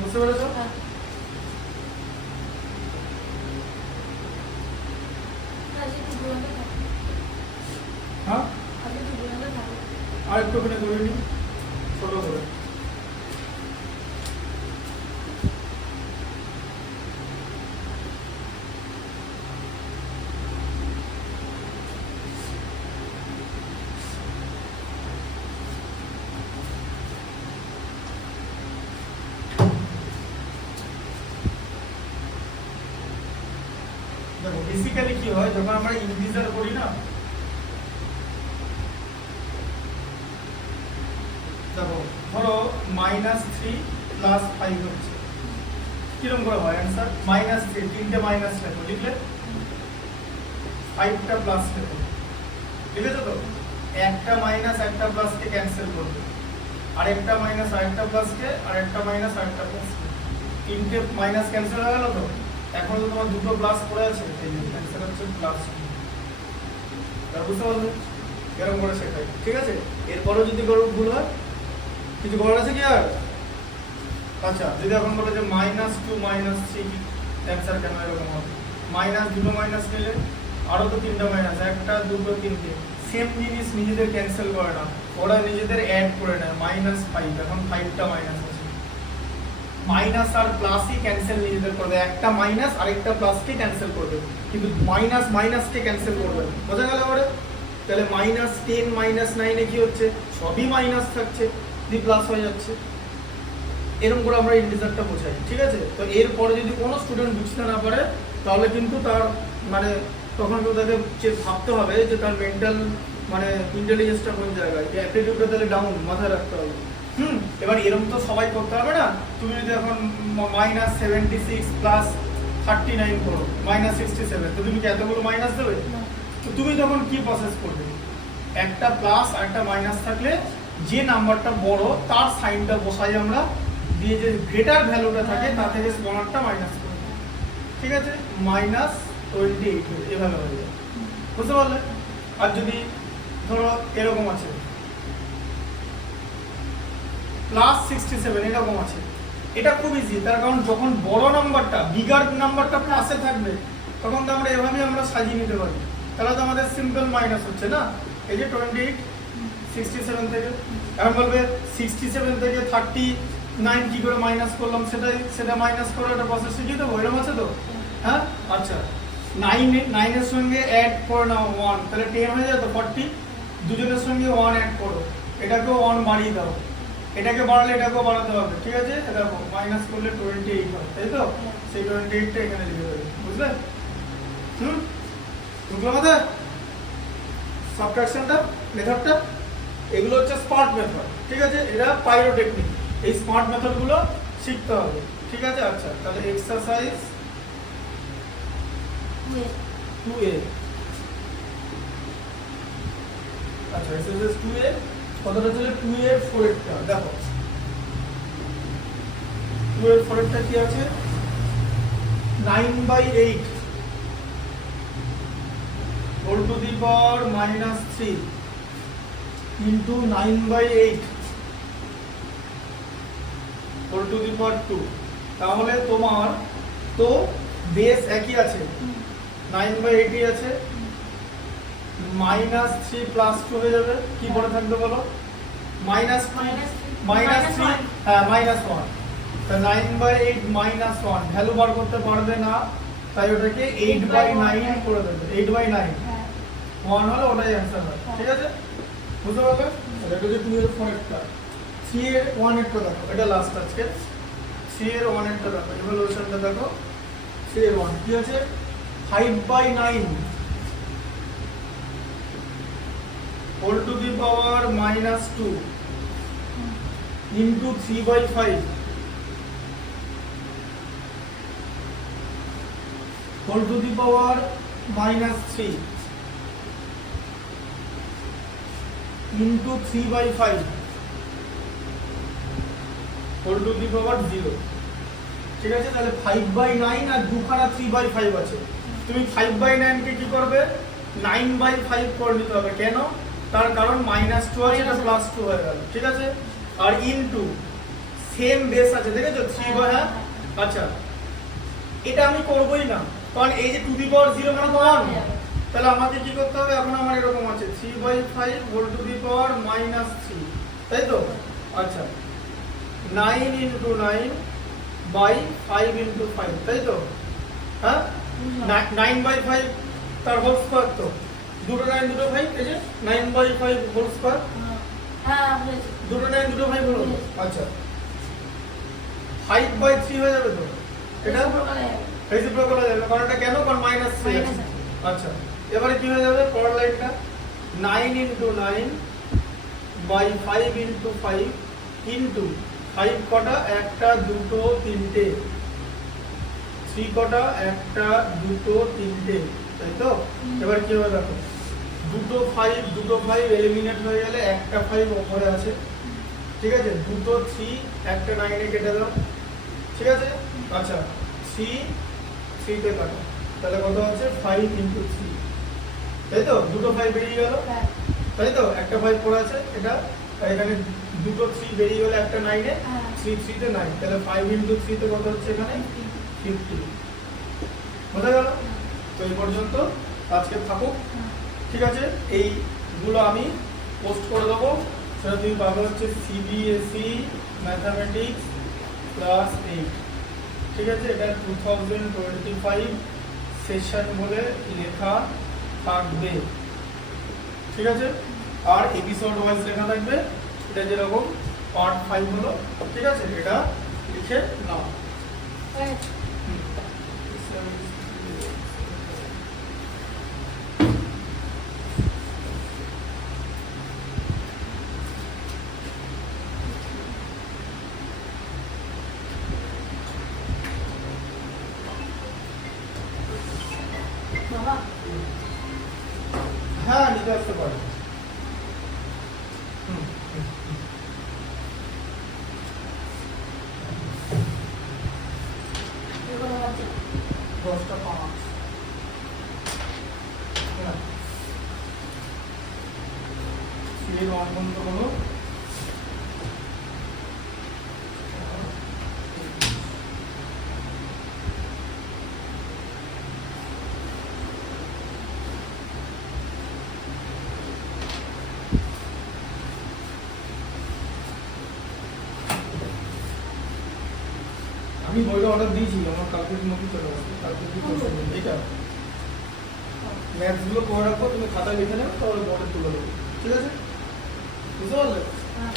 বুঝতে পেরেছো? হ্যাঁ আর একটু ওখানে করে নিই ছোট করে। দেখো বেসিক্যালি কি হয় যখন আমরা ইন্টিজার করি না, দেখো ধরো -3 + 5 হচ্ছে, কিরকম করে হয় অ্যান্সার? -3 তিনটে মাইনাস লেখো, লিখলে 5টা প্লাস লেখো, লিখেছো তো? একটা মাইনাস একটা প্লাসকে ক্যান্সেল করবে, আর একটা মাইনাস আরেকটা প্লাসকে, আর একটা মাইনাস আরেকটা প্লাসকে, তিনটে মাইনাস ক্যান্সেল হয়ে গেল তো। এখন তো তোমার দুটো প্লাস পড়ে আছে, এই যে ক্যান্সেল হচ্ছে প্লাস। বুঝতে পারলে এরকম করে শেখাই, ঠিক আছে? এরপরেও যদি কোনো ভুল হয়, কিছু করার আছে কি আর? আচ্ছা যদি এখন বলে যে -2 -3 অ্যান্সার কেন এরকম হবে? মাইনাস দুটো মাইনাস নিলে আরো তো তিনটা মাইনাস, একটা দুটো তিনটে, সেম জিনিস নিজেদের ক্যান্সেল করে না, ওরা নিজেদের অ্যাড করে নেয়। -5 এখন 5টা মাইনাস আছে, মাইনাস আর প্লাসই ক্যান্সেল নিজেদের করবে, একটা মাইনাস আরেকটা প্লাসকে ক্যান্সেল করবে, কিন্তু মাইনাস মাইনাসকে ক্যান্সেল করবে না। বোঝা গেল এবারে? তাহলে -10 -9 কি হচ্ছে? সবই মাইনাস থাকছে, দি প্লাস হয়ে যাচ্ছে। এরকম করে আমরা ইন্টিজারটা বোঝাই, ঠিক আছে? তো এরপরে যদি কোনো স্টুডেন্ট বুঝতে না পারে তাহলে কিন্তু তার মানে তখন তো তাকে ভাবতে হবে যে তার মেন্টাল মানে ইন্টেলিজেন্সটা কোন জায়গায়, অ্যাপ্টিটিউডটা তাহলে ডাউন, মাথায় রাখতে হবে। এবার এরকম তো সবাই করতে হবে না। তুমি যদি এখন -76 + 39 করো, -67, তো তুমি কি এতগুলো মাইনাস দেবে? তো তুমি তখন কি প্রসেস করবে? একটা প্লাস আর একটা মাইনাস থাকলে যে নাম্বারটা বড় তার সাইনটা বসাই আমরা, দিয়ে যে গ্রেটার ভ্যালুটা থাকে তা থেকে স্মলারটা মাইনাস করব, ঠিক আছে? -28 এভাবে হয়ে যাবে, বুঝতে পারলে? আর যদি ধরো এরকম আছে +67 এরকম আছে, এটা খুব ইজি, তার কারণ যখন বড় নাম্বারটা বিগার নাম্বারটা প্লাসে থাকবে তখন তো আমরা এভাবেই আমরা সাজিয়ে নিতে পারি, তাহলে তো আমাদের সিম্পল মাইনাস হচ্ছে না। এই যে 28 67 থেকে, এখন বলবে 67 থেকে 39 কি করে মাইনাস করলাম, সেটা মাইনাস করে একটা প্রসেস শিখিয়ে দেবো, এরকম আছে তো? হ্যাঁ আচ্ছা, 9 এর সঙ্গে অ্যাড করে নাও 1, তাহলে 10 হয়ে যায় তো 40, দুজনের সঙ্গে 1 অ্যাড করো, এটাকেও 1 বাড়িয়ে দাও, এটাকে বাড়ালে এটাকেও বাড়াতে হবে, ঠিক আছে? দেখো মাইনাস করলে 28 হয়, তাই তো? সেই 28টা এখানে লিখে দেবে, বুঝলে? বুঝলো আমাদের সাবট্রাকশনটা, মেথডটা? এগুলো হচ্ছে স্মার্ট মেথড, ঠিক আছে? এটা পাইরোটেকনিক, এই স্মার্ট মেথডগুলো শিখতে হবে, ঠিক আছে? আচ্ছা তাহলে এক্সারসাইজ 2a, আচ্ছা এক্সারসাইজ 2a কতটা ছিল? 2a 4টা, দেখো 2a 4টা কি আছে? 9/8 whole to the power -3 into 9/8 whole to the power 2, তাহলে তোমার তো বেস একই আছে, 9/8 আছে, -3 + 2 হয়ে যাবে, কি পড়ে থাকবে বলো? -3 হ্যাঁ -1, তা 9/8 -1 ভ্যালু বার করতে পারবে না, তাই ওটাকে 8/9 করে দেবে, 8/9 1 হলে ওটাই অ্যান্সার হয়, ঠিক আছে? বুঝতে পারলে? এটা হচ্ছে 2 এর 4টা, 3 এর 1 এরটা দেখো, এটা লাস্ট আজকে। 3 এর 1 এরটা দেখো, ইভ্যালুয়েশনটা দেখো। 3 এর 1 কি আছে? 5/9 whole to the power -2 into 3/5 whole to the power -3 into 3/5 whole to the power 0, ঠিক আছে? তাহলে 5/9 আর দুখানা 3/5 আছে, তুমি 5/9 কে কি করবে? 9/5 করে নিতে হবে, কেন? তার কারণ -2 আছে, এটা +2 হয়ে গেল, ঠিক আছে? আর ইনটু সেম বেস আছে, দেখেছো 3 বাই, হ্যাঁ আচ্ছা এটা আমি করবই না, কারণ এই যে টু দি পাওয়ার 0 মানে তো 1, তাহলে আমাকে কি করতে হবে, এখন আমার এরকম আছে 3/5 হোল টু দি পাওয়ার -3, তাই তো? আচ্ছা 9 ইনটু 9 বাই 5 ইনটু 5, তাই তো? হ্যাঁ 9/5 তার হোল স্কয়ার, তো দুটো 9 দুটো 5, এই যে 9/5 হোল স্কয়ার, হ্যাঁ বুঝেছি। দুটো 9 দুটো 5 হলো। আচ্ছা 5/3 হয়ে যাবে তো এটা, রেসিপ্রোকাল হয়ে যাবে, কারণ এটা কেন, কারণ -3 আছে। আচ্ছা এবারে কি হয়ে যাবে পরের লাইনটা, 9 ইনটু 9 বাই 5 ইনটু 5 ইনটু 5 কটা, একটা দুটো তিনটে, 3 কটা, একটা দুটো তিনটে, তাই তো? এবার কি হবে দেখো, দুটো 5 এলিমিনেট হয়ে গেলে একটা 5 উপরে আছে, ঠিক আছে? দুটো 3 একটা 9 এ কেটে দাও, ঠিক আছে? আচ্ছা 3 তে কাটো, তাহলে কত আছে 5 ইনটু 3, তাই তো? দুটো 5 বেরিয়ে গেল, তাই তো? একটা 5 পড়ে আছে, এটা আর এখানে দুটো 3 বেরিয়ে গেল একটা 9 এ, 3 তে 9, তাহলে 5 ইনটু 3 তে কত হচ্ছে এখানে 50, বোঝা গেল? তো এই পর্যন্ত আজকে থাকুক, ঠিক আছে? এইগুলো আমি পোস্ট করে দেবো, সেটা তুমি পাবে হচ্ছে সিবিএসই ম্যাথামেটিক্স ক্লাস 8, ঠিক আছে? এটা 2025 সেশন বলে লেখা থাকবে, ঠিক আছে? আর এপিসোড ওয়াইজ লেখা থাকবে, এটা যেরকম পার্ট 5 হলো, ঠিক আছে? এটা লিখে নাও। বাবা হ্যাঁ নিতে আসতে পারো। এগুলো হচ্ছে 10টা 5, হ্যাঁ এর অঙ্কন হলো আমি বইটা অর্ডার দিয়েছি, আমার কালকের মধ্যে চলে আসবে, কালকে কি করবো এটা ম্যাথসগুলো করে রাখবো, তুমি খাতায় লিখে নেবে, তাহলে বোর্ডে তুলে দেবো, ঠিক আছে? বুঝতে পারলে? হ্যাঁ